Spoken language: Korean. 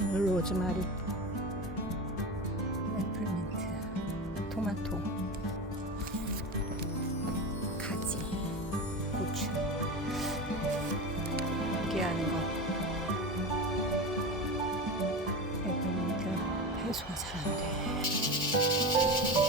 로즈마리, 애플민트, 토마토, 가지, 고추, 포기하는 거. 애플민트 배수가 잘 안 돼.